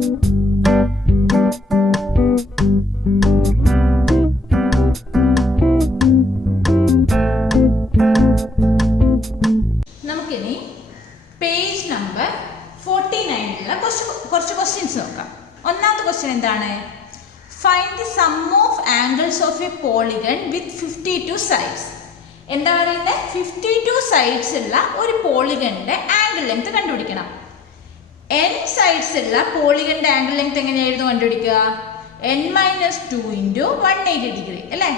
നമുക്കിനി page number 49 കുറച്ച് questions നോക്കാം. ഒന്നാമത്തെ ക്വസ്റ്റ്യൻ എന്താണ്? Find the sum of angles of a polygon with 52 sides. എന്താ പറയുന്നത്? 52 സൈഡ്സ് ഉള്ള ഒരു പോളിഗണിന്റെ ആംഗിൾ ലെങ്ത് കണ്ടുപിടിക്കണം. n സൈഡ്സ് ഉള്ള പോളിഗണിന്റെ ആംഗിൾ ലെങ്ത് എങ്ങനെയായിരുന്നു കണ്ടുപിടിക്കുക? n-2 × 180 ഡിഗ്രി അല്ലേ?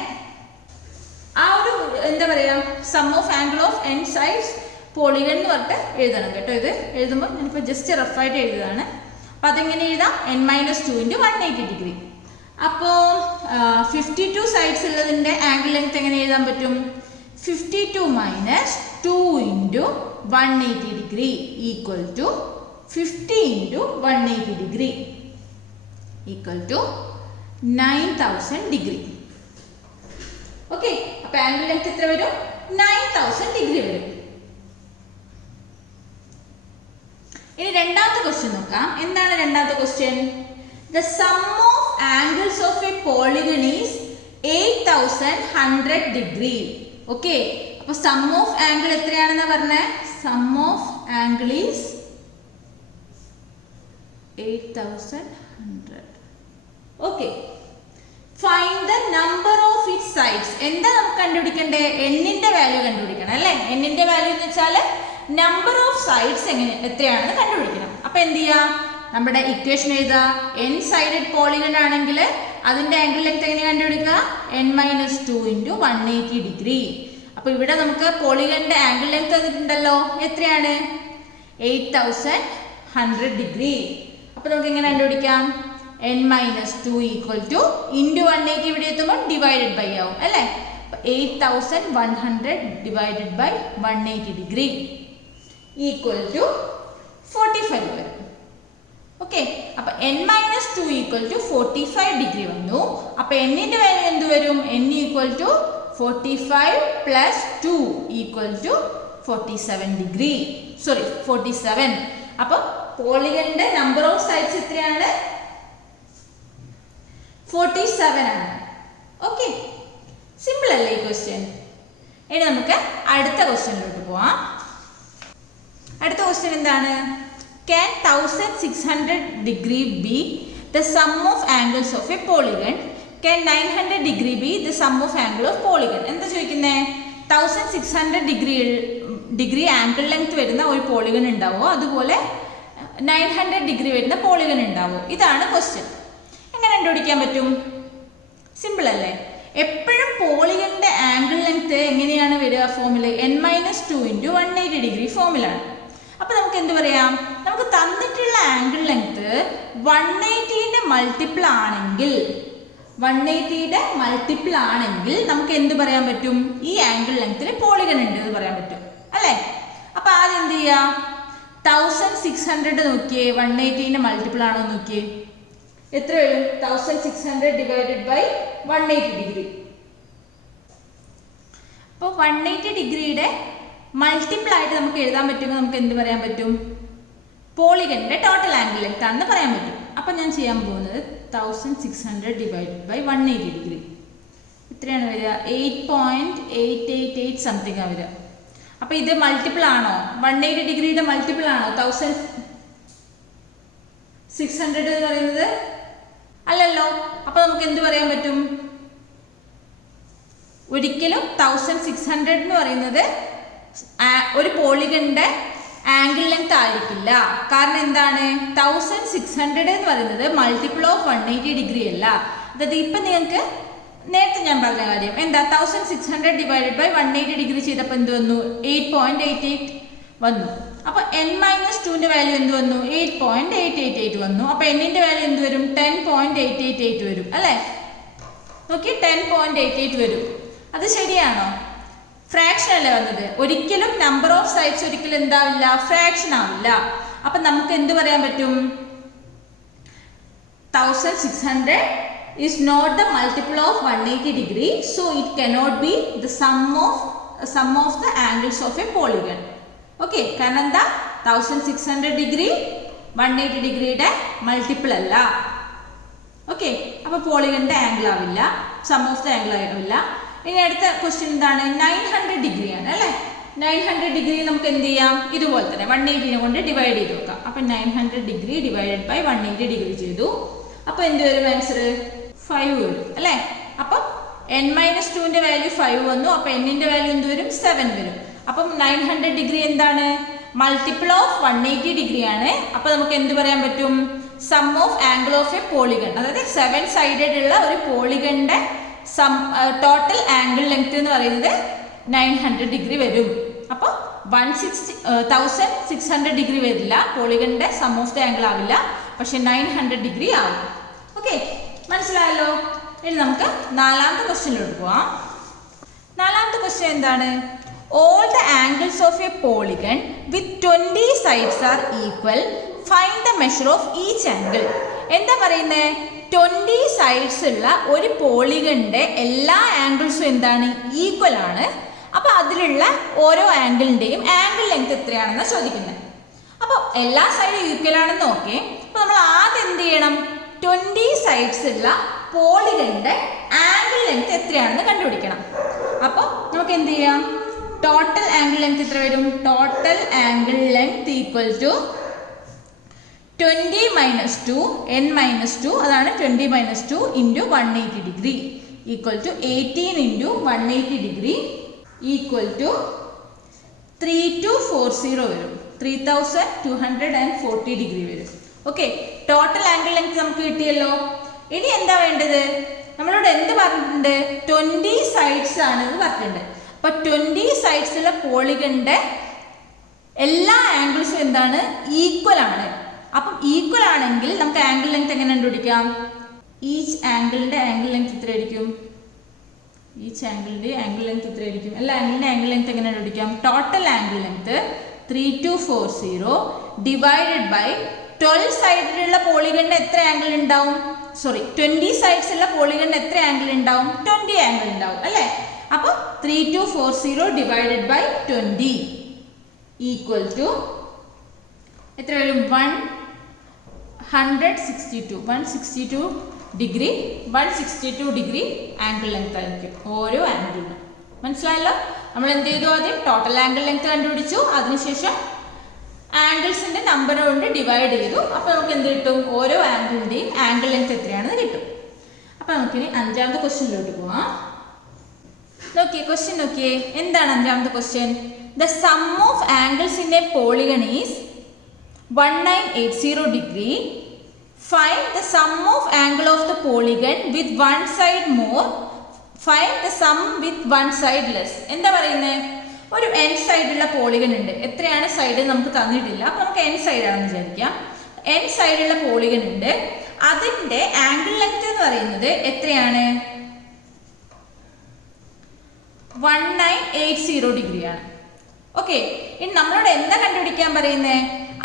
ആ ഒരു എന്താ പറയുക, sum of angle of n sides polygon എന്ന് പറഞ്ഞിട്ട് എഴുതണം കേട്ടോ. ഇത് എഴുതുമ്പോൾ ഞാനിപ്പോൾ ജസ്റ്റ് റഫായിട്ട് എഴുതുകയാണ്. അപ്പം അതെങ്ങനെ എഴുതാം? n-2 × 180 degree. അപ്പോൾ 52 സൈഡ്സ് ഉള്ളതിൻ്റെ ആംഗിൾ ലെങ്ത് എങ്ങനെ എഴുതാൻ പറ്റും? 52 - 2 × 180 degree equal to 50 × 180 degree equal to 9000 degree. Okay, അപ്പൊ ആംഗിൾ ലെങ്ത് എത്ര വരും? 9000 ഡിഗ്രി വരും. ഇനി രണ്ടാമത്തെ ക്വസ്റ്റ്യൻ നോക്കാം. എന്താണ് രണ്ടാമത്തെ question? The sum of angles of a polygon is 8100 degree. Okay, അപ്പൊ സം ഓഫ് ആംഗിൾ എത്രയാണെന്ന് പറഞ്ഞേ? Sum of angle is 8100. Okay, find the number of its sides. എന്താ നമുക്ക് കണ്ടുപിടിക്കണ്ടേ? എന്നിന്റെ വാല്യൂ കണ്ടുപിടിക്കണം അല്ലേ? എന്നിന്റെ വാല്യൂ എന്ന് വെച്ചാൽ നമ്പർ ഓഫ് സൈഡ്സ് എത്രയാണെന്ന് കണ്ടുപിടിക്കണം. അപ്പൊ എന്ത് ചെയ്യാം? നമ്മുടെ ഇക്വേഷൻ എഴുതുക. n സൈഡഡ് പോളിഗൺ ആണെങ്കിൽ അതിന്റെ ആംഗിൾ ലെങ്ത് എങ്ങനെ കണ്ടുപിടിക്കുക? n-2 × 180 degree. അപ്പൊ ഇവിടെ നമുക്ക് പോളിഗണിന്റെ ആംഗിൾ ലെങ്ത് തന്നിട്ടുണ്ടല്ലോ. എത്രയാണ്? 8100 ഡിഗ്രി. അപ്പൊ നമുക്ക് എങ്ങനെ കണ്ടുപിടിക്കാം? n-2 ഈക്വൽ ടു ഇൻറ്റു 180 ഇവിടെ എത്തുമ്പോൾ ഡിവൈഡഡ് ബൈ ആവും അല്ലേ? 8100 divided by 180 degree equal to 45 വരും. ഓക്കെ, അപ്പൊ n-2 ഈക്വൽ ടു 45 ഡിഗ്രി വന്നു. അപ്പൊ എന്നിന്റെ വാല്യൂ എന്ത് വരും? n equal to 45 + 2 equal to 47 degree. Sorry 47. അപ്പൊ പോളിഗണിന്റെ നമ്പർ ഓഫ് സൈഡ്സ് എത്രയാണ്? 47 ആണ്. ഓക്കെ, സിമ്പിൾ അല്ലേ ഈ ക്വസ്റ്റ്യൻ? ഇനി നമുക്ക് അടുത്ത ക്വസ്റ്റ്യനിലോട്ട് പോവാം. അടുത്ത ക്വസ്റ്റ്യൻ എന്താണ്? Can 1600 degree be the sum of angles of a polygon? Can 900 degree be the sum of angle of polygon? എന്താ ചോദിക്കുന്നേ? 1600 ഡിഗ്രി ആംഗിൾ ലെങ്ത് വരുന്ന ഒരു പോളിഗൺ ഉണ്ടാവോ, അതുപോലെ 900 ഡിഗ്രി വരുന്ന പോളിഗൺ ഉണ്ടാവോ? ഇതാണ് ക്വസ്റ്റ്യൻ. എങ്ങനെ കണ്ടുപിടിക്കാൻ പറ്റും? സിമ്പിൾ അല്ലേ? എപ്പോഴും പോളിഗണിന്റെ ആംഗിൾ ലെങ്ത് എങ്ങനെയാണ് വരിക? ഫോമിൽ n-2 × 180 ഡിഗ്രി ഫോമിലാണ്. അപ്പൊ നമുക്ക് എന്ത് പറയാം? നമുക്ക് തന്നിട്ടുള്ള ആംഗിൾ ലെങ്ത് 180ന്റെ മൾട്ടിപ്പിൾ ആണെങ്കിൽ 180യുടെ മൾട്ടിപ്പിൾ ആണെങ്കിൽ നമുക്ക് എന്ത് പറയാൻ പറ്റും? ഈ ആംഗിൾ ലെങ്ത്തിൽ പോളിഗൺ ഉണ്ട് എന്ന് പറയാൻ പറ്റും അല്ലേ? അപ്പൊ ആദ്യം എന്ത് ചെയ്യാം? 1600 നോക്കിയേ, 180ന്റെ മൾട്ടിപ്പിൾ ആണോ നോക്കിയേ. എത്ര വരും? 1600 ഡിവൈഡഡ് ബൈ 180 ഡിഗ്രി. അപ്പോൾ 180 ഡിഗ്രിയുടെ മൾട്ടിപ്പിൾ ആയിട്ട് നമുക്ക് എഴുതാൻ പറ്റുമ്പോൾ നമുക്ക് എന്ത് പറയാൻ പറ്റും? പോളിഗണിന്റെ ടോട്ടൽ ആംഗിൾ ലെങ്ത് ആണെന്ന് പറയാൻ പറ്റും. അപ്പൊ ഞാൻ ചെയ്യാൻ പോകുന്നത് 1600 ഡിവൈഡഡ് ബൈ 180 ഡിഗ്രി എത്രയാണ് വരിക? 8.888 സംതിങ് ആ വരിക. അപ്പൊ ഇത് മൾട്ടിപ്പിൾ ആണോ? 180 ഡിഗ്രിയുടെ മൾട്ടിപ്പിൾ ആണോ 1600 എന്ന് പറയുന്നത്? അല്ലല്ലോ. അപ്പൊ നമുക്ക് എന്ത് പറയാൻ പറ്റും? ഒരിക്കലും 1600 എന്ന് പറയുന്നത് ഒരു പോളിഗണിന്റെ ആംഗിൾ ലെങ്ത് ആയിരിക്കില്ല. കാരണം എന്താണ്? 1600 എന്ന് പറയുന്നത് മൾട്ടിപ്പിൾ ഓഫ് 180 ഡിഗ്രി അല്ല. അതായത് ഇപ്പൊ നിങ്ങൾക്ക് നേരത്തെ ഞാൻ പറഞ്ഞ കാര്യം എന്താ? 1600 ഡിവൈഡഡ് ബൈ 180 ഡിഗ്രി ചെയ്തപ്പോൾ എന്ത് വന്നു? 8.88 വന്നു. അപ്പൊ n-2ന്റെ വാല്യൂ എന്ത് വന്നു? 8.888 വന്നു. അപ്പൊ n-ന്റെ വാല്യൂ എന്ത് വരും? 10.888 വരും അല്ലേ? നോക്കി, 10.88 വരും. അത് ശരിയാണോ? ഫ്രാക്ഷൻ അല്ലേ വന്നത്? ഒരിക്കലും നമ്പർ ഓഫ് സൈഡ്സ് ഒരിക്കലും എന്താവില്ല? ഫ്രാക്ഷൻ ആവില്ല. അപ്പൊ നമുക്ക് എന്ത് പറയാൻ പറ്റും? 1600 is not the multiple of 180 degree, so it cannot be the sum of the angles of a polygon. Okay, കാരണം എന്താ? 1600 ഡിഗ്രി 180 ഡിഗ്രിയുടെ മൾട്ടിപ്പിൾ അല്ല. ഓക്കെ, അപ്പൊ പോളിഗന്റെ ആംഗിൾ ആവില്ല, സം ഓഫ് ദ ആംഗിൾ ആവില്ല. ഇനി അടുത്ത ക്വസ്റ്റ്യൻ എന്താണ്? 900 ഡിഗ്രി ആണ് അല്ലെ. 900 ഡിഗ്രി നമുക്ക് എന്ത് ചെയ്യാം? ഇതുപോലെ തന്നെ 180 കൊണ്ട് ഡിവൈഡ് ചെയ്ത് നോക്കാം. അപ്പൊ 900 ഡിഗ്രി ഡിവൈഡഡ് ബൈ 180 ഡിഗ്രി ചെയ്തു. അപ്പൊ എന്ത് വരും ആൻസർ? 5 വരും അല്ലെ. അപ്പൊ n-2ന്റെ വാല്യൂ 5 വന്നു. അപ്പൊ n-ന്റെ വാല്യൂ എന്ത് വരും? 7 വരും. അപ്പം 900 ഡിഗ്രി എന്താണ്? മൾട്ടിപ്പിൾ ഓഫ് 180 ഡിഗ്രി ആണ്. അപ്പൊ നമുക്ക് എന്ത് പറയാൻ പറ്റും? Sum of angle of a polygon, അതായത് 7 സൈഡഡ് ഉള്ള ഒരു പോളിഗന്റെ ടോട്ടൽ ആംഗിൾ ലെങ്ത് എന്ന് പറയുന്നത് 900 ഡിഗ്രി വരും. അപ്പൊ 1600 ഡിഗ്രി വരില്ല, പോളിഗന്റെ സം ഓഫ് ദ ആംഗിൾ ആവില്ല, പക്ഷെ 900 ഡിഗ്രി ആവും. ഓക്കെ, മനസ്സിലായല്ലോ. ഇനി നമുക്ക് നാലാമത്തെ ക്വസ്റ്റ്യനിലോട്ട് പോവാം. നാലാമത്തെ ക്വസ്റ്റ്യൻ എന്താണ്? All the angles of a polygon with 20 sides are equal. Find the measure of each angle. എന്താ പറയുന്നത്? 20 സൈഡ്സ് ഉള്ള ഒരു പോളിഗന്റെ എല്ലാ ആംഗിൾസും എന്താണ്? ഈക്വൽ ആണ്. അപ്പൊ അതിലുള്ള ഓരോ ആംഗിളിന്റെയും ആംഗിൾ ലെങ്ത് എത്രയാണെന്ന് ചോദിക്കുന്നത്. അപ്പൊ എല്ലാ സൈഡും ഈക്വൽ ആണെന്ന് നോക്കേ. അപ്പൊ നമ്മൾ ആദ്യം എന്ത് ചെയ്യണം? 20 സൈഡ്സ് ഉള്ള പോളിഗന്റെ ആംഗിൾ ലെങ്ത് എത്രയാണെന്ന് കണ്ടുപിടിക്കണം. അപ്പൊ നമുക്ക് എന്ത് ചെയ്യാം? ടോട്ടൽ ആംഗിൾ ലെങ്ത് എത്ര വരും? Total angle length equal to 20 minus 2 n-2, അതാണ് 20 minus 2 into 180 degree equal to 18 into 180 degree equal to 3240 വരും. 3240 ഡിഗ്രി വരും. ഓക്കെ, ടോട്ടൽ ആംഗിൾ ലെങ്ത് നമുക്ക് കിട്ടിയല്ലോ. ഇനി എന്താ വേണ്ടത്? നമ്മളോട് എന്ത് പറഞ്ഞിട്ടുണ്ട്? 20 സൈഡ്സ് ആണെന്ന് പറഞ്ഞിട്ടുണ്ട്. അപ്പൊ 20 സൈഡ്സ് ഉള്ള പോളിഗന്റെ എല്ലാ ആംഗിൾസും എന്താണ്? ഈക്വൽ ആണ്. അപ്പം ഈക്വൽ ആണെങ്കിൽ നമുക്ക് ആംഗിൾ ലെങ്ത് എങ്ങനെ കണ്ടുപിടിക്കാം? ഈച്ച് ആംഗിളിന്റെ ആംഗിൾ ലെങ്ത് എത്ര ആയിരിക്കും? ഈച്ച് ആംഗിളിന്റെ ആംഗിൾ ലെങ്ത് എത്ര ആയിരിക്കും? എല്ലാ ആംഗിളിന്റെ ആംഗിൾ ലെങ്ത് എങ്ങനെ കണ്ടുപിടിക്കാം? Total angle length 3240 divided by 12 സൈഡിലുള്ള പോളിഗണിന് എത്ര ആംഗിൾ ഉണ്ടാവും? 20 സൈഡ്സ് ഉള്ള പോളിഗണിന് എത്ര ആംഗിൾ ഉണ്ടാവും? 20 ആംഗിൾ ഉണ്ടാവും അല്ലേ. അപ്പൊ 3240 ഡിവൈഡഡ് ബൈ 20 ഈക്വൽ ടു എത്ര വരും? 162 ഡിഗ്രി 162 ഡിഗ്രി ആംഗിൾ ലെങ്ത് ആയിരിക്കും ഓരോ ആംഗിളിനും. മനസ്സിലായല്ലോ? നമ്മൾ എന്ത് ചെയ്തു? ആദ്യം ടോട്ടൽ ആംഗിൾ ലെങ്ത് കണ്ടുപിടിച്ചു, അതിനുശേഷം ആംഗിൾസിന്റെ നമ്പർ കൊണ്ട് ഡിവൈഡ് ചെയ്തു. അപ്പൊ നമുക്ക് എന്ത് കിട്ടും? ഓരോ ആംഗിളിന്റെയും ആംഗിൾ ലെങ്ത് എത്രയാണെന്ന് കിട്ടും. അപ്പൊ നമുക്കിനി അഞ്ചാമത്തെ ക്വസ്റ്റ്യനിലോട്ട് പോവാം. നോക്കിയേ, ക്വസ്റ്റ്യൻ നോക്കിയേ. എന്താണ് അഞ്ചാമത്തെ question? The sum of angles in A polygon is 1980 degree. Find the sum of angle of the polygon with one side more. Find the sum with one side less. എന്താ പറയുന്നത്? ഒരു n സൈഡുള്ള പോളിഗൺ ഉണ്ട്. എത്രയാണ് side നമുക്ക് തന്നിട്ടില്ല. അപ്പൊ നമുക്ക് n side ആണെന്ന് വിചാരിക്കാം. n സൈഡുള്ള പോളിഗൺ ഉണ്ട്. അതിന്റെ ആംഗിൾ ലെങ്ത് എന്ന് പറയുന്നത് എത്രയാണ്? 1980 ഡിഗ്രിയാണ്. ഓക്കെ, ഇനി നമ്മളോട് എന്താ കണ്ടുപിടിക്കാൻ പറയുന്നത്?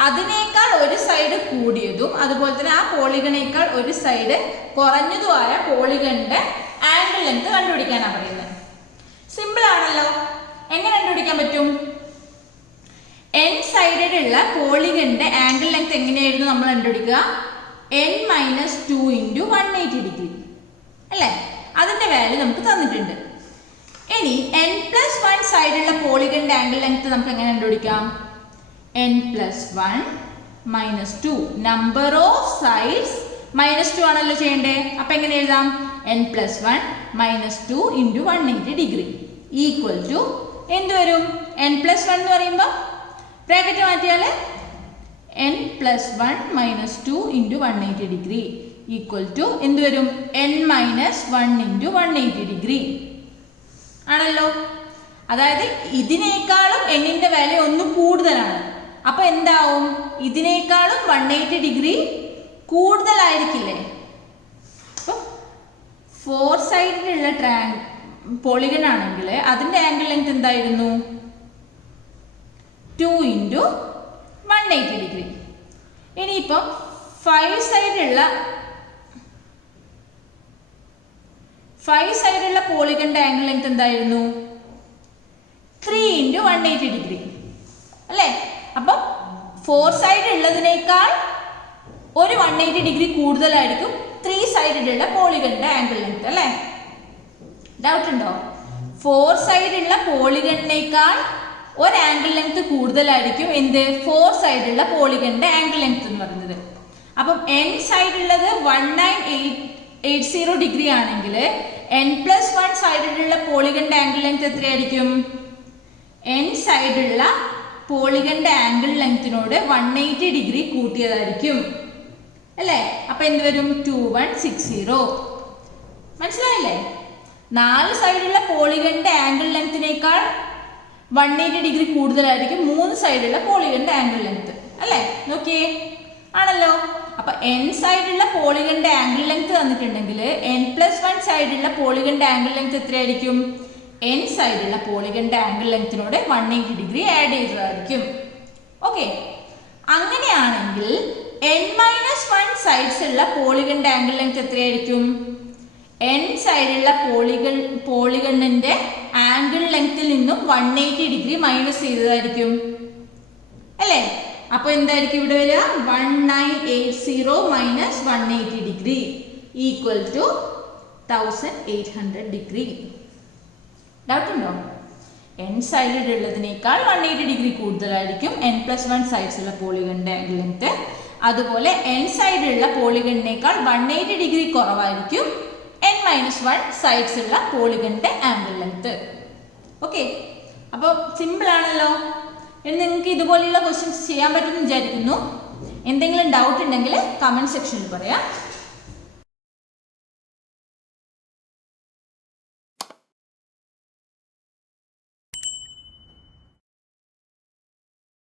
അതിനേക്കാൾ ഒരു സൈഡ് കൂടിയതും അതുപോലെ തന്നെ ആ പോളിഗണേക്കാൾ ഒരു സൈഡ് കുറഞ്ഞതുമായ പോളിഗണിന്റെ ആംഗിൾ ലെങ്ത് കണ്ടുപിടിക്കാനാണ് പറയുന്നത്. സിമ്പിൾ ആണല്ലോ. എങ്ങനെ കണ്ടുപിടിക്കാൻ പറ്റും? n സൈഡഡ് ഉള്ള പോളിഗണിന്റെ ആംഗിൾ ലെങ്ത് എങ്ങനെയായിരുന്നു നമ്മൾ കണ്ടുപിടിക്കുക? n-2 ഇൻറ്റു 180 ഡിഗ്രി അല്ലേ. അതിന്റെ വാല്യൂ നമുക്ക് തന്നിട്ടുണ്ട്. ഇനി n+1 സൈഡുള്ള പോളിഗണിന്റെ ആംഗിൾ ലെങ്ത് നമുക്ക് എങ്ങനെ കണ്ടുപിടിക്കാം? n+1 -2 നമ്പർ ഓഫ് സൈഡ്സ് -2 ആണല്ലോ ചെയ്യേണ്ടേ. അപ്പൊ എങ്ങനെ എഴുതാം? n+1 -2 into 180 degree equal to എന്ത് വരും? n+1 എന്ന് പറയുമ്പോൾ ബ്രാക്കറ്റ് മാറ്റിയാൽ n+1 -2 into 180 degree equal to എന്ത് വരും? n-1 ഇൻറ്റു 180 ഡിഗ്രി ആണല്ലോ. അതായത് ഇതിനേക്കാളും n-ന്റെ വാല്യൂ ഒന്ന് കൂടുതലാണ്. അപ്പൊ എന്താവും? ഇതിനേക്കാളും 180 ഡിഗ്രി കൂടുതലായിരിക്കില്ലേ. അപ്പൊ 4 സൈഡിലുള്ള പോളിഗൺ ആണെങ്കിൽ അതിന്റെ ആംഗിൾ ലെങ്ത് എന്തായിരുന്നു? 2 ഇൻറ്റു 180 ഡിഗ്രി. ഇനിയിപ്പം 5 സൈഡുള്ള പോളിഗണിന്റെ ആംഗിൾ ലെങ്ത് എന്തായിരുന്നു? 3 ഇൻറ്റു 180 ഡിഗ്രി അല്ലേ. അപ്പം 4 സൈഡ് ഉള്ളതിനേക്കാൾ ഒരു 180 ഡിഗ്രി കൂടുതലായിരിക്കും 3 സൈഡിലുള്ള പോളിഗണിന്റെ ആംഗിൾ ലെങ്ത് അല്ലേ? ഡൗട്ട് ഉണ്ടോ? 4 സൈഡുള്ള പോളിഗണിനേക്കാൾ ഒരു ആംഗിൾ ലെങ്ത് കൂടുതലായിരിക്കും എന്ത് 4 സൈഡുള്ള പോളിഗണിന്റെ ആംഗിൾ ലെങ്ത് എന്ന് പറയുന്നത്. അപ്പം n സൈഡുള്ളത് 1980 ഡിഗ്രി ആണെങ്കിൽ n+1 സൈഡിലുള്ള പോളിഗണിന്റെ ആംഗിൾ ലെങ്ത് എത്രയായിരിക്കും? n സൈഡുള്ള പോളിഗണിന്റെ ആംഗിൾ ലെങ്ത്തിനോട് 180 ഡിഗ്രി കൂട്ടിയതായിരിക്കും അല്ലേ? അപ്പൊ എന്ത് വരും? 2160. മനസ്സിലായില്ലേ? 4 സൈഡുള്ള പോളിഗണിന്റെ ആംഗിൾ ലെങ്ത്തിനേക്കാൾ 180 ഡിഗ്രി കൂടുതലായിരിക്കും 3 സൈഡുള്ള പോളിഗണിന്റെ ആംഗിൾ ലെങ്ത് അല്ലേ? നോക്കിയേ, ആണല്ലോ. അപ്പൊ n സൈഡുള്ള പോളിഗണിന്റെ ആംഗിൾ ലെങ്ത് തന്നിട്ടുണ്ടെങ്കിൽ n+1 സൈഡുള്ള പോളിഗണിന്റെ ആംഗിൾ ലെങ്ത് എത്രയായിരിക്കും? n സൈഡുള്ള പോളിഗണിന്റെ ആംഗിൾ ലെങ്ത്തിനോട് 180 ഡിഗ്രി ആഡ് ചെയ്തതായിരിക്കും. ഓക്കെ, അങ്ങനെയാണെങ്കിൽ n-1 സൈഡ്സ് ഉള്ള പോളിഗണിന്റെ ആംഗിൾ ലെങ്ത് എത്രയായിരിക്കും? n സൈഡുള്ള പോളിഗണിന്റെ ആംഗിൾ ലെങ്ത്തിൽ നിന്നും 180 ഡിഗ്രി മൈനസ് ചെയ്തതായിരിക്കും അല്ലേ? അപ്പൊ എന്തായിരിക്കും ഇവിടെ വരിക? 1980 minus 180 degree equal to 1800 degree. Doubt ഉണ്ടോ? n സൈഡിലുള്ളതിനേക്കാൾ 180 ഡിഗ്രി കൂടുതലായിരിക്കും n+1 സൈഡ്സ് ഉള്ള പോളിഗണിന്റെ ആംഗിൾ ലെങ്ത്. അതുപോലെ n സൈഡിലുള്ള പോളിഗണിനേക്കാൾ 180 ഡിഗ്രി കുറവായിരിക്കും n-1 സൈഡ്സ് ഉള്ള പോളിഗണിന്റെ ആംഗിൾ ലെങ്ത്. ഓക്കെ, അപ്പോൾ സിമ്പിൾ ആണല്ലോ. ഇനി നിങ്ങൾക്ക് ഇതുപോലെയുള്ള ക്വസ്റ്റ്യൻസ് ചെയ്യാൻ പറ്റുമെന്ന് വിചാരിക്കുന്നു. എന്തെങ്കിലും ഡൗട്ട് ഉണ്ടെങ്കിൽ കമന്റ് സെക്ഷനിൽ പറയാം.